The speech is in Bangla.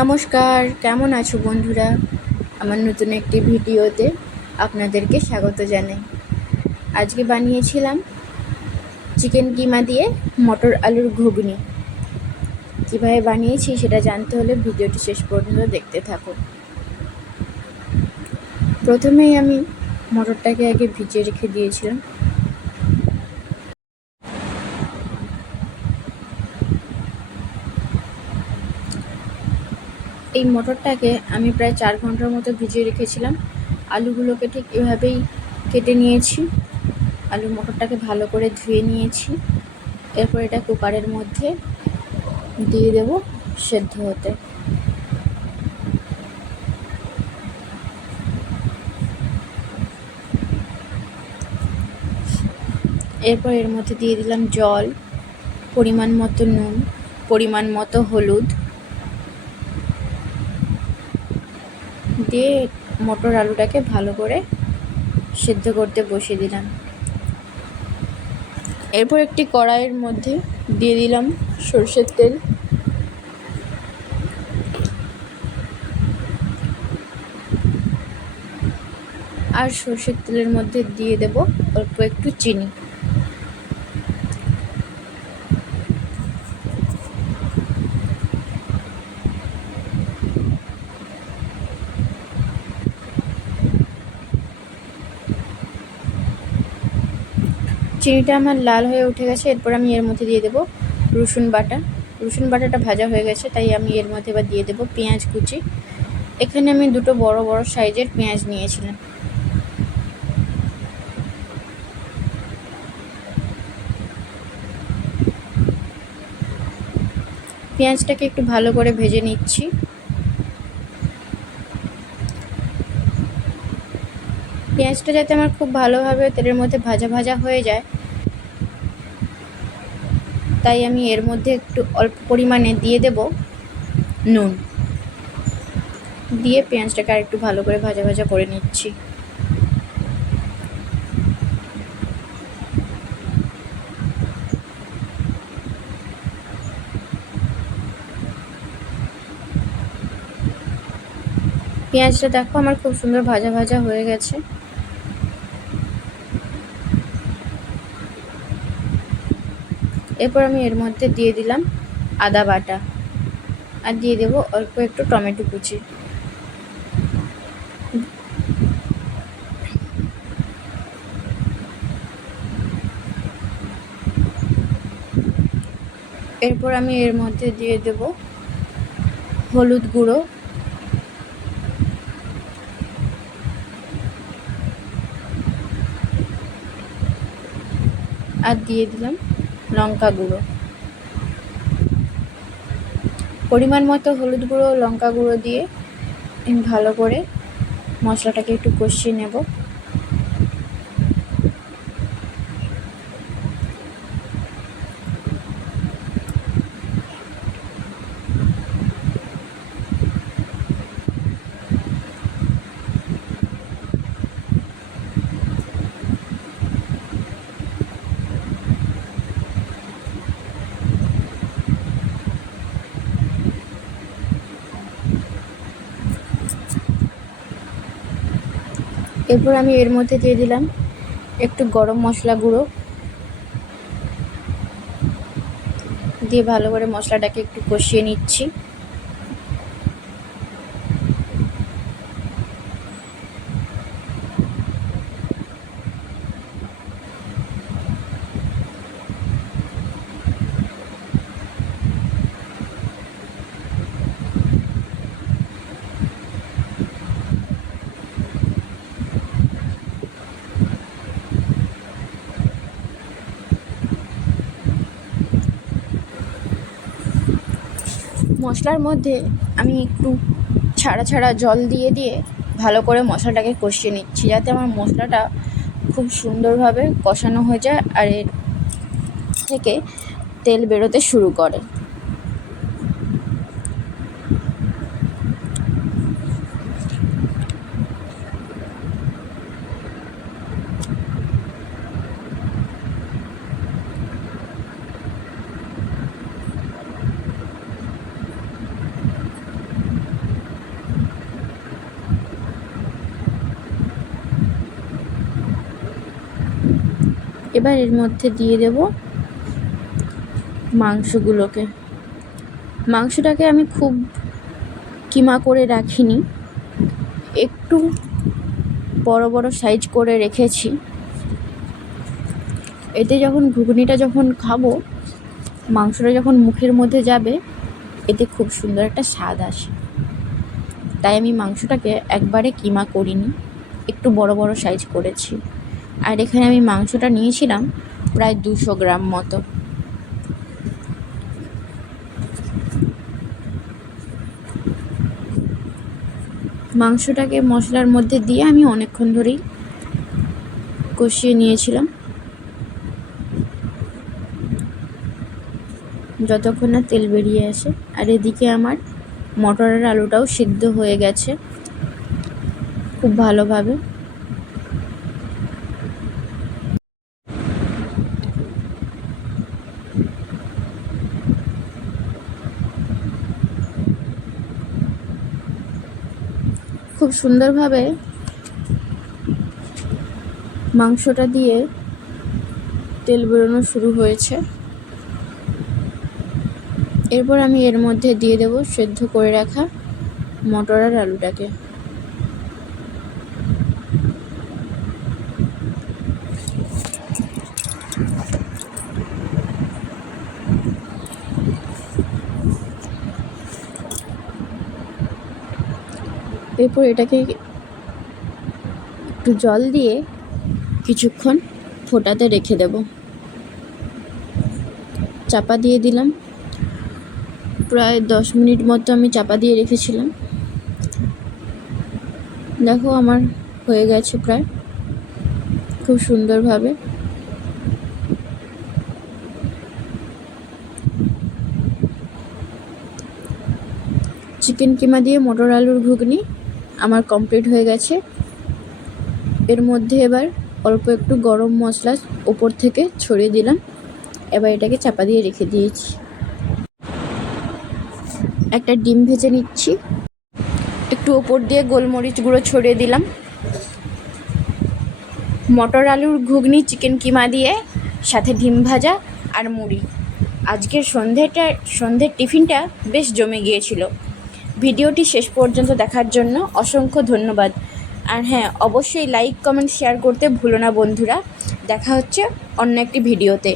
নমস্কার, কেমন আছো বন্ধুরা? আমার নতুন একটি ভিডিওতে আপনাদেরকে স্বাগত জানাই। আজকে বানিয়েছিলাম চিকেন কিমা দিয়ে মটর আলুর ঘুগনি। কীভাবে বানিয়েছি সেটা জানতে হলে ভিডিওটি শেষ পর্যন্ত দেখতে থাকুন। প্রথমেই আমি মটরটাকে আগে ভিজিয়ে রেখে দিয়েছিলাম। এই মটরটাকে আমি প্রায় 4 ঘন্টার মতো ভিজিয়ে রেখেছিলাম। আলুগুলোকে ঠিক এভাবেই কেটে নিয়েছি। আলু মটরটাকে ভালো করে ধুয়ে নিয়েছি। এরপর এটা কুকারের মধ্যে দিয়ে দেব সেদ্ধ হতে। এরপর এর মধ্যে দিয়ে দিলাম জল, পরিমাণ মতো নুন, পরিমাণ মতো হলুদ দিয়ে মটর আলুটাকে ভালো করে সেদ্ধ করতে বসিয়ে দিলাম। এরপর একটি কড়াইয়ের মধ্যে দিয়ে দিলাম সরষের তেল। আর সরষের তেলের মধ্যে দিয়ে দেব অল্প একটু চিনি। চিনিটা আমার লাল হয়ে উঠে গেছে। এরপর আমি এর মধ্যে দিয়ে দেব রসুন বাটা। রসুন বাটাটা ভাজা হয়ে গেছে, তাই আমি এর মধ্যে এবার দিয়ে দেব পেঁয়াজ কুচি। এখানে আমি দুটো বড় বড় সাইজের পেঁয়াজ নিয়েছিলাম। পেঁয়াজটাকে একটু ভালো করে ভেজে নিচ্ছি। পেঁয়াজটা যাতে আমার খুব ভালোভাবে তেলের মধ্যে ভাজা ভাজা হয়ে যায়, তাই আমি এর মধ্যে একটু অল্প পরিমাণে দিয়ে দেব নুন। দিয়ে পেঁয়াজটাকে আর একটু ভালো করে ভাজা ভাজা করে নিচ্ছি। পেঁয়াজটা দেখো আমার খুব সুন্দর ভাজা ভাজা হয়ে গেছে। এরপর আমি এর মধ্যে দিয়ে দিলাম আদা বাটা আর দিয়ে দেব অল্প একটু টমেটো কুচি। এরপর আমি এর মধ্যে দিয়ে দেব হলুদ গুঁড়ো, আর দিয়ে দিলাম লঙ্কা গুঁড়ো। পরিমাণ মতো হলুদ গুঁড়ো লঙ্কা গুঁড়ো দিয়ে ভালো করে মশলাটাকে একটু কষিয়ে নেব। এরপর আমি এর মধ্যে দিয়ে দিলাম একটু গরম মশলা গুঁড়ো, দিয়ে ভালো করে মশলাটাকে একটু কষিয়ে নিচ্ছি। মশলার মধ্যে আমি একটু ছাড়া ছাড়া জল দিয়ে দিয়ে ভালো করে মশলাটাকে কষিয়ে নিচ্ছি, যাতে আমার মশলাটা খুব সুন্দরভাবে কষানো হয়ে যায় আর এর থেকে তেল বেরোতে শুরু করে। এবার এর মধ্যে দিয়ে দেব মাংসগুলোকে। মাংসটাকে আমি খুব কিমা করে রাখিনি, একটু বড় বড় সাইজ করে রেখেছি। এতে যখন ঘুগনিটা যখন খাবো, মাংসটা যখন মুখের মধ্যে যাবে, এতে খুব সুন্দর একটা স্বাদ আসে। তাই আমি মাংসটাকে একবারে কিমা করিনি, একটু বড় বড় সাইজ করেছি। আর এখানে আমি মাংসটা নিয়েছিলাম প্রায় 200 গ্রাম মতো। মাংসটাকে মশলার মধ্যে দিয়ে আমি অনেকক্ষণ ধরেই কষিয়ে নিয়েছিলাম, যতক্ষণ না তেল বেরিয়ে আসে। আর এদিকে আমার মটর আর আলুটাও সিদ্ধ হয়ে গেছে খুব ভালোভাবে। খুব সুন্দরভাবে মাংসটা দিয়ে তেল বেরোনো শুরু হয়েছে। এরপর আমি এর মধ্যে দিয়ে দেব সেদ্ধ করে রাখা মটর আর আলুটাকে। এরপর এটাকে একটু জল দিয়ে কিছুক্ষণ ফোটাতে রেখে দেব। চাপা দিয়ে দিলাম, প্রায় 10 মিনিট মতো আমি চাপা দিয়ে রেখেছিলাম। দেখো আমার হয়ে গেছে প্রায় খুব সুন্দরভাবে। চিকেন কিমা দিয়ে মটর আলুর ঘুগনি আমার কমপ্লিট হয়ে গেছে। এর মধ্যে এবার অল্প একটু গরম মশলা ওপর থেকে ছড়িয়ে দিলাম। এবার এটাকে চাপা দিয়ে রেখে দিয়েছি। একটা ডিম ভেজে নিচ্ছি, একটু ওপর দিয়ে গোলমরিচ গুঁড়ো ছড়িয়ে দিলাম। মটর আলুর ঘুগনি চিকেন কিমা দিয়ে সাথে ডিম ভাজা আর মুড়ি। আজকের সন্ধ্যের টিফিনটা বেশ জমে গিয়েছিল। ভিডিওটি শেষ পর্যন্ত দেখার জন্য অসংখ্য ধন্যবাদ। আর হ্যাঁ, অবশ্যই লাইক কমেন্ট শেয়ার করতে ভুলো না বন্ধুরা। দেখা হচ্ছে অন্য একটি ভিডিওতে।